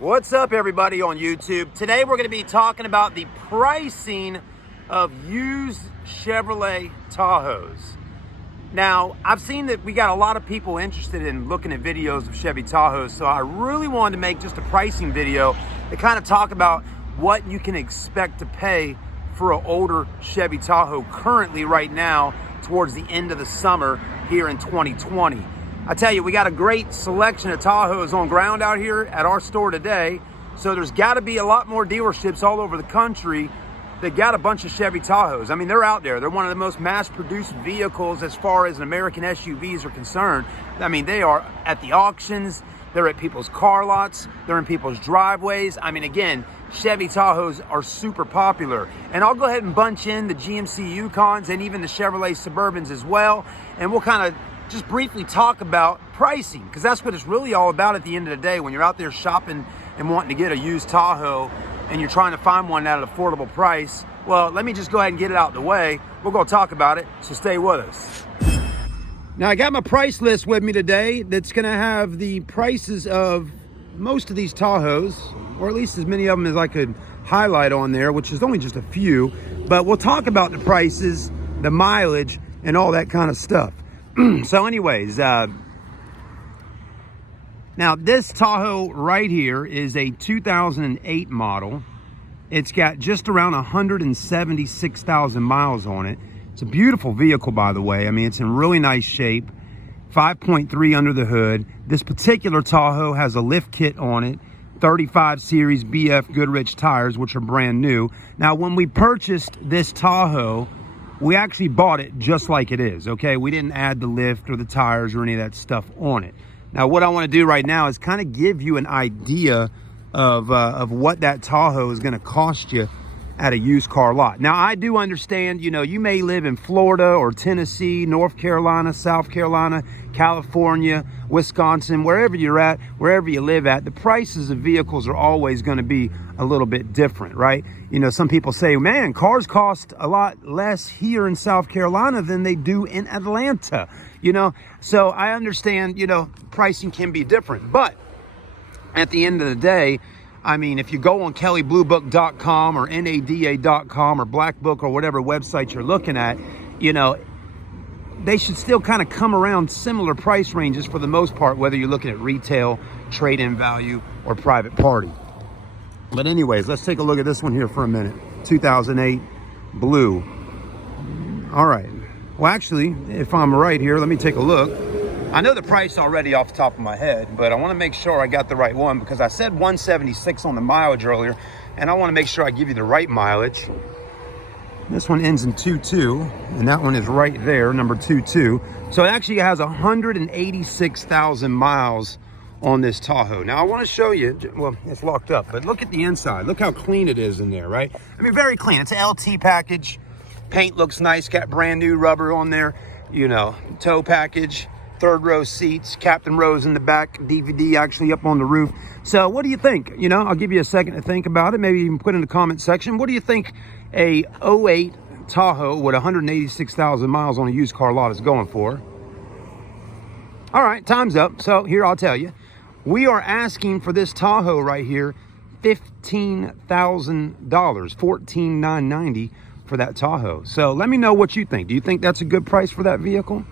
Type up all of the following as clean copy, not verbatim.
What's up, everybody on YouTube? Today we're going to be talking about the pricing of used Chevrolet Tahoes. Now, I've seen that we got a lot of people interested in looking at videos of Chevy Tahoes, so I really wanted to make just a pricing video to kind of talk about what you can expect to pay for an older Chevy Tahoe currently right now towards the end of the summer here in 2020. I tell you, we got a great selection of Tahoes on ground out here at our store today. So there's got to be a lot more dealerships all over the country that got a bunch of Chevy Tahoes. I mean, they're out there. They're one of the most mass-produced vehicles as far as American SUVs are concerned. I mean, they are at the auctions. They're at people's car lots. They're in people's driveways. I mean, again, Chevy Tahoes are super popular. And I'll go ahead and bunch in the GMC Yukons and even the Chevrolet Suburbans as well. And we'll kind of just briefly talk about pricing, because that's what it's really all about at the end of the day. When you're out there shopping and wanting to get a used Tahoe and you're trying to find one at an affordable price, well, let me just go ahead and get it out of the way. We're going to talk about it, so stay with us. Now, I got my price list with me today that's going to have the prices of most of these Tahoes, or at least as many of them as I could highlight on there, which is only just a few. But we'll talk about the prices, the mileage, and all that kind of stuff. So anyways, now this Tahoe right here is a 2008 model. It's got just around 176,000 miles on it. It's a beautiful vehicle, by the way. I mean, it's in really nice shape. 5.3 under the hood. This particular Tahoe has a lift kit on it. 35 series BF Goodrich tires, which are brand new. Now, when we purchased this Tahoe, we actually bought it just like it is, okay? We didn't add the lift or the tires or any of that stuff on it. Now, what I want to do right now is kind of give you an idea of what that Tahoe is going to cost you at a used car lot. Now, I do understand, you know, you may live in Florida or Tennessee, North Carolina, South Carolina, California, Wisconsin, wherever you're at, wherever you live at, the prices of vehicles are always going to be a little bit different, right? You know, some people say, man, cars cost a lot less here in South Carolina than they do in Atlanta, you know? So I understand, you know, pricing can be different, but at the end of the day, I mean, if you go on kellybluebook.com or nada.com or Black Book or whatever website you're looking at, you know, they should still kind of come around similar price ranges for the most part, whether you're looking at retail, trade-in value, or private party. But anyways, let's take a look at this one here for a minute. 2008 blue. All right. Well, actually, if I'm right here, let me take a look. I know the price already off the top of my head, but I want to make sure I got the right one, because I said 176 on the mileage earlier, and I want to make sure I give you the right mileage. This one ends in 22, and that one is right there, number 22. So it actually has 186,000 miles on this Tahoe. Now, I want to show you, well, it's locked up, but look at the inside. Look how clean it is in there, right? I mean, very clean. It's an LT package. Paint looks nice, got brand new rubber on there, you know, tow package. Third row seats, Captain Rose in the back, DVD actually up on the roof. So what do you think? You know, I'll give you a second to think about it. Maybe even put in the comment section. What do you think a 08 Tahoe with 186,000 miles on a used car lot is going for? All right, time's up. So here, I'll tell you. We are asking for this Tahoe right here, $15,000, $14,990 for that Tahoe. So let me know what you think. Do you think that's a good price for that vehicle?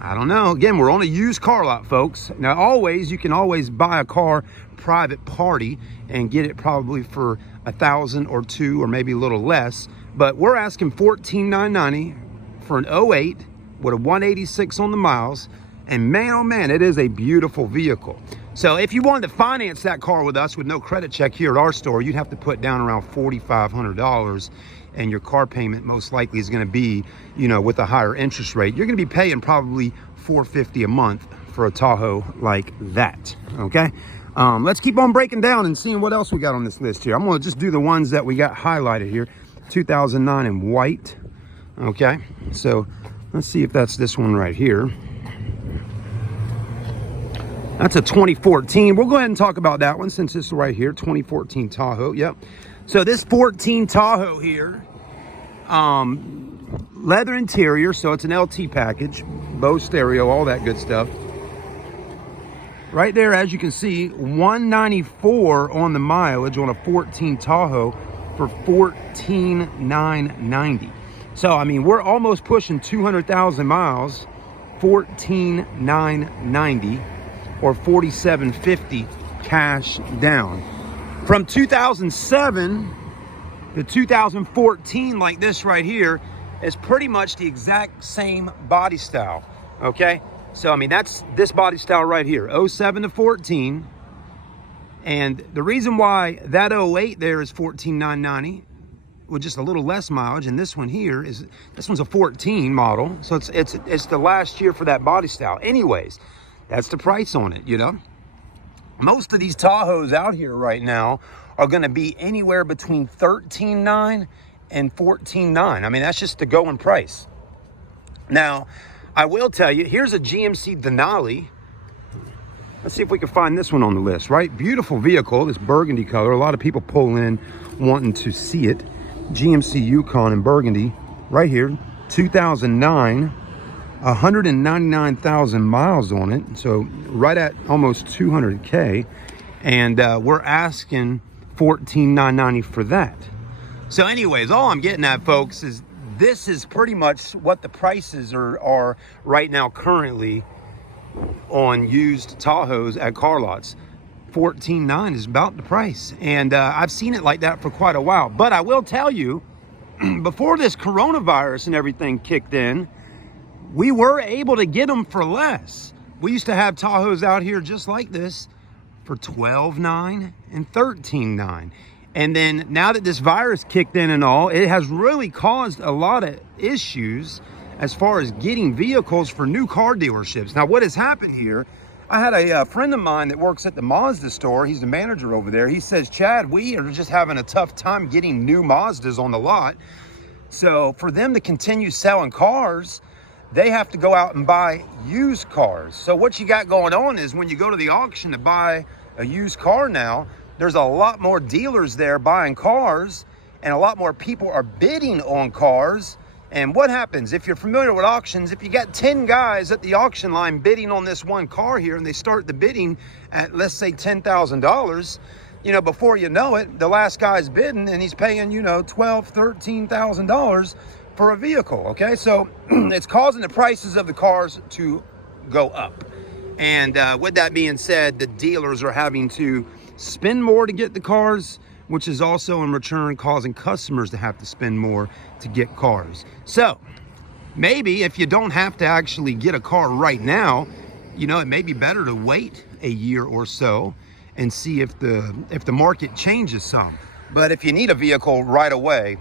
I don't know. Again, we're on a used car lot, folks. Now, you can always buy a car private party and get it probably for $1,000 or $2,000 or maybe a little less. But we're asking $14,990 for an 08 with a 186 on the miles. And man, oh man, it is a beautiful vehicle. So if you wanted to finance that car with us with no credit check here at our store, you'd have to put down around $4,500. And your car payment most likely is going to be, you know, with a higher interest rate, you're going to be paying probably $450 a month for a Tahoe like that. Okay, let's keep on breaking down and seeing what else we got on this list here. I'm going to just do the ones that we got highlighted here. 2009 in white. Okay, so let's see if that's this one right here. That's a 2014. We'll go ahead and talk about that one since it's right here. 2014 Tahoe. Yep. So this 14 Tahoe here, leather interior, so it's an LT package, Bose stereo, all that good stuff. right there, as you can see, 194 on the mileage on a 14 Tahoe for 14,990. So I mean, we're almost pushing 200,000 miles, 14,990 or 4750 cash down. From 2007 to 2014, like this right here, is pretty much the exact same body style. Okay, so I mean, that's this body style right here, 07 to 14. And the reason why that 08 there is 14,990 with just a little less mileage, and this one here is, this one's a 14 model, so it's the last year for that body style. Anyways, that's the price on it, you know. Most of these Tahoes out here right now are going to be anywhere between 13,900 and 14,900. I mean, that's just the going price. Now, I will tell you, here's a GMC Denali. Let's see if we can find this one on the list, right? Beautiful vehicle, this burgundy color. A lot of people pull in wanting to see it. GMC Yukon in burgundy, right here, 2009, 199,000 miles on it. So right at almost 200K. And we're asking 14,990 for that. So anyways, all I'm getting at, folks, is this is pretty much what the prices are right now currently on used Tahoes at car lots. 14,900 is about the price, and I've seen it like that for quite a while. But I will tell you, before this coronavirus and everything kicked in, we were able to get them for less. We used to have Tahoes out here just like this for 12,900 and 13,900. And then now that this virus kicked in and all, it has really caused a lot of issues as far as getting vehicles for new car dealerships. Now, what has happened here, I had a friend of mine that works at the Mazda store. He's the manager over there. He says, Chad, we are just having a tough time getting new Mazdas on the lot. So for them to continue selling cars, they have to go out and buy used cars. So what you got going on is when you go to the auction to buy a used car now, there's a lot more dealers there buying cars, and a lot more people are bidding on cars. And what happens if you're familiar with auctions? If you got 10 guys at the auction line bidding on this one car here, and they start the bidding at, let's say, $10,000, you know, before you know it, the last guy's bidding and he's paying, you know, $12,000, $13,000 for a vehicle. Okay, so it's causing the prices of the cars to go up. And with that being said, the dealers are having to spend more to get the cars, which is also in return causing customers to have to spend more to get cars. So maybe if you don't have to actually get a car right now, you know, it may be better to wait a year or so and see if the market changes some. But if you need a vehicle right away,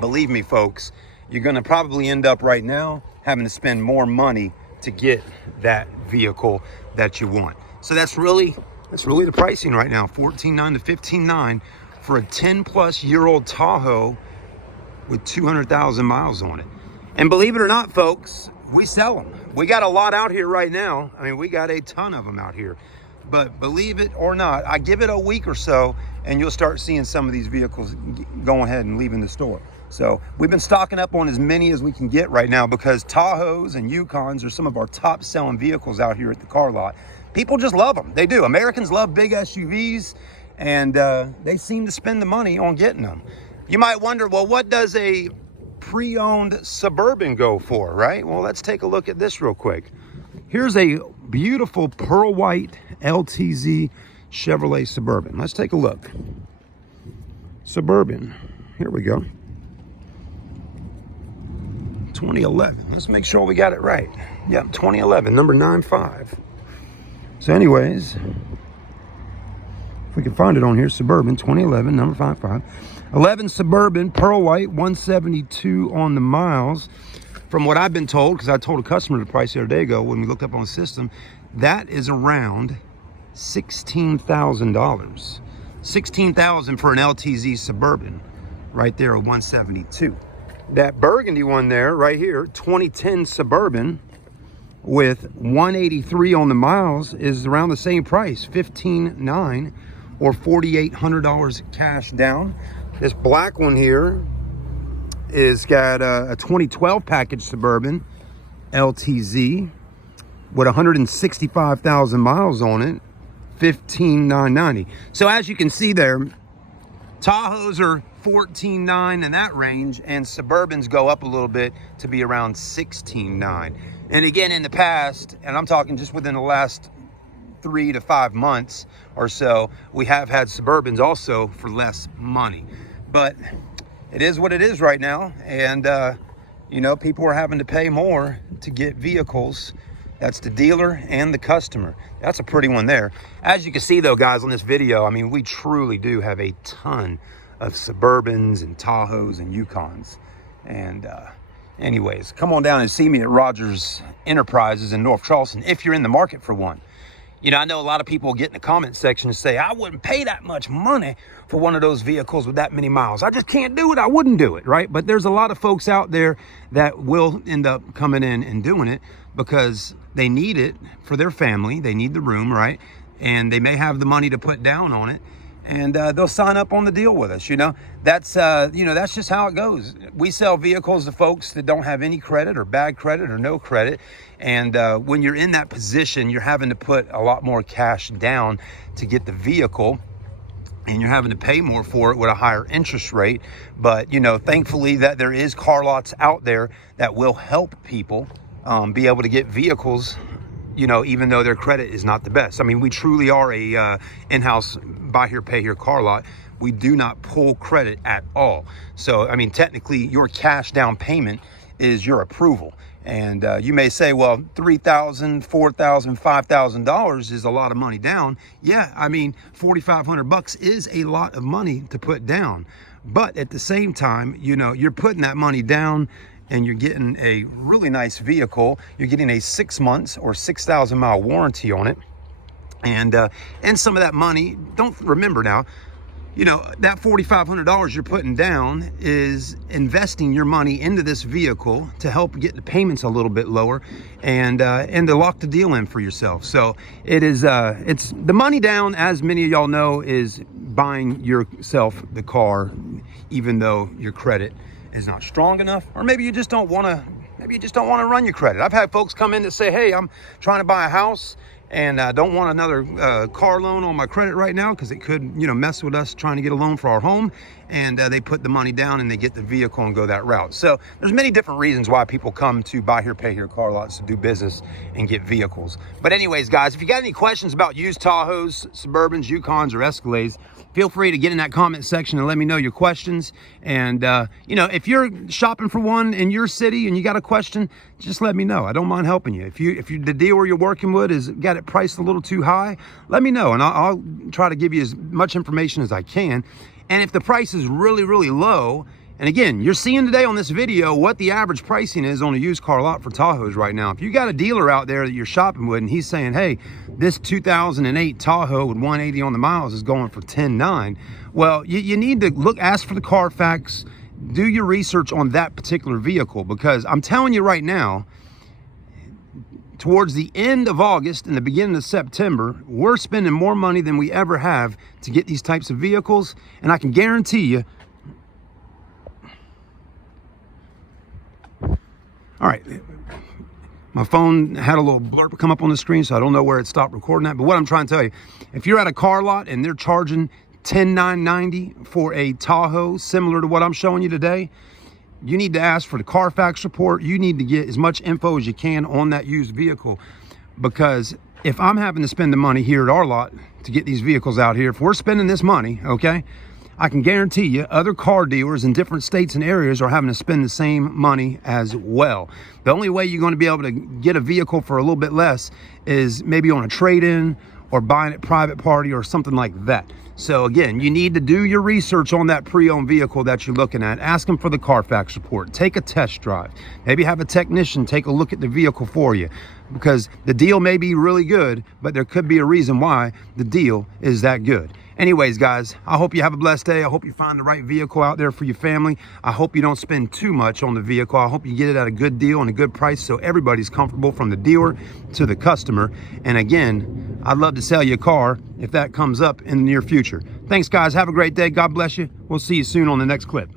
believe me, folks, you're going to probably end up right now having to spend more money to get that vehicle that you want. So that's really the pricing right now, 14,900 to 15,900 for a 10-plus-year-old Tahoe with 200,000 miles on it. And believe it or not, folks, we sell them. We got a lot out here right now. I mean, we got a ton of them out here. But believe it or not, I give it a week or so, and you'll start seeing some of these vehicles going ahead and leaving the store. So we've been stocking up on as many as we can get right now, because Tahoes and Yukons are some of our top selling vehicles out here at the car lot. People just love them. They do. Americans love big SUVs, and they seem to spend the money on getting them. You might wonder, well, what does a pre-owned Suburban go for, right? Well, let's take a look at this real quick. Here's a beautiful pearl white LTZ Chevrolet Suburban. Let's take a look. Suburban. Here we go. 2011. Let's make sure we got it right. Yep, 2011, number 95. So anyways, if we can find it on here, Suburban 2011, number 55. 11 Suburban, pearl white, 172 on the miles. From what I've been told, because I told a customer the price the other day ago when we looked up on the system, that is around $16,000. $16,000 for an LTZ Suburban, right there at 172. That burgundy one there, right here, 2010 Suburban with 183 on the miles is around the same price, $15,900 or $4,800 cash down. This black one here is got a 2012 package Suburban LTZ with 165,000 miles on it, $15,990. So as you can see there, Tahoes are $14,900 in that range, and Suburbans go up a little bit to be around $16,900. And again, in the past, and I'm talking just within the last 3 to 5 months or so, we have had Suburbans also for less money. But it is what it is right now, and you know, people are having to pay more to get vehicles. That's the dealer and the customer. That's a pretty one there. As you can see though, guys, on this video, I mean, we truly do have a ton of Suburbans and Tahoes and Yukons. And anyways, come on down and see me at Rogers Enterprises in North Charleston if you're in the market for one. You know, I know a lot of people get in the comment section and say, I wouldn't pay that much money for one of those vehicles with that many miles. I just can't do it. I wouldn't do it, right? But there's a lot of folks out there that will end up coming in and doing it because they need it for their family. They need the room, right? And they may have the money to put down on it. And they'll sign up on the deal with us, you know. That's, you know, that's just how it goes. We sell vehicles to folks that don't have any credit or bad credit or no credit. And when you're in that position, you're having to put a lot more cash down to get the vehicle. And you're having to pay more for it with a higher interest rate. But, you know, thankfully that there is car lots out there that will help people be able to get vehicles, you know, even though their credit is not the best. I mean, we truly are a in-house buy here, pay here car lot. We do not pull credit at all. So, I mean, technically your cash down payment is your approval. And you may say, well, $3,000, $4,000, $5,000 is a lot of money down. Yeah, I mean, $4,500 is a lot of money to put down. But at the same time, you know, you're putting that money down and you're getting a really nice vehicle. You're getting a 6 months or 6,000 mile warranty on it. And some of that money, don't remember now, you know, that $4,500 you're putting down is investing your money into this vehicle to help get the payments a little bit lower and to lock the deal in for yourself. So it is, it's the money down, as many of y'all know, is buying yourself the car, even though your credit is not strong enough, or maybe you just don't want to run your credit. I've had folks come in that say, hey, I'm trying to buy a house and I don't want another car loan on my credit right now because it could, you know, mess with us trying to get a loan for our home. And they put the money down and they get the vehicle and go that route. So there's many different reasons why people come to buy here, pay here car lots to do business and get vehicles. But anyways, guys, if you got any questions about used Tahoes, Suburbans, Yukons, or Escalades, feel free to get in that comment section and let me know your questions. And, you know, if you're shopping for one in your city and you got a question, just let me know. I don't mind helping you. If the dealer you're working with is got it priced a little too high, let me know. And I'll try to give you as much information as I can. And if the price is really, really low, and again, you're seeing today on this video what the average pricing is on a used car lot for Tahoes right now. If you got a dealer out there that you're shopping with and he's saying, hey, this 2008 Tahoe with 180 on the miles is going for $10,900, well, you need to ask for the Carfax, do your research on that particular vehicle, because I'm telling you right now, towards the end of August and the beginning of September, we're spending more money than we ever have to get these types of vehicles. And I can guarantee you, all right, my phone had a little blurb come up on the screen, so I don't know where it stopped recording at. But what I'm trying to tell you, if you're at a car lot and they're charging $10,990 for a Tahoe, similar to what I'm showing you today, you need to ask for the Carfax report. You need to get as much info as you can on that used vehicle, because if I'm having to spend the money here at our lot to get these vehicles out here, if we're spending this money, okay, I can guarantee you other car dealers in different states and areas are having to spend the same money as well. The only way you're going to be able to get a vehicle for a little bit less is maybe on a trade-in or buying it private party or something like that. So again, you need to do your research on that pre-owned vehicle that you're looking at. Ask them for the Carfax report. Take a test drive. Maybe have a technician take a look at the vehicle for you, because the deal may be really good, but there could be a reason why the deal is that good. Anyways, guys, I hope you have a blessed day. I hope you find the right vehicle out there for your family. I hope you don't spend too much on the vehicle. I hope you get it at a good deal and a good price so everybody's comfortable, from the dealer to the customer. And again, I'd love to sell you a car if that comes up in the near future. Thanks, guys. Have a great day. God bless you. We'll see you soon on the next clip.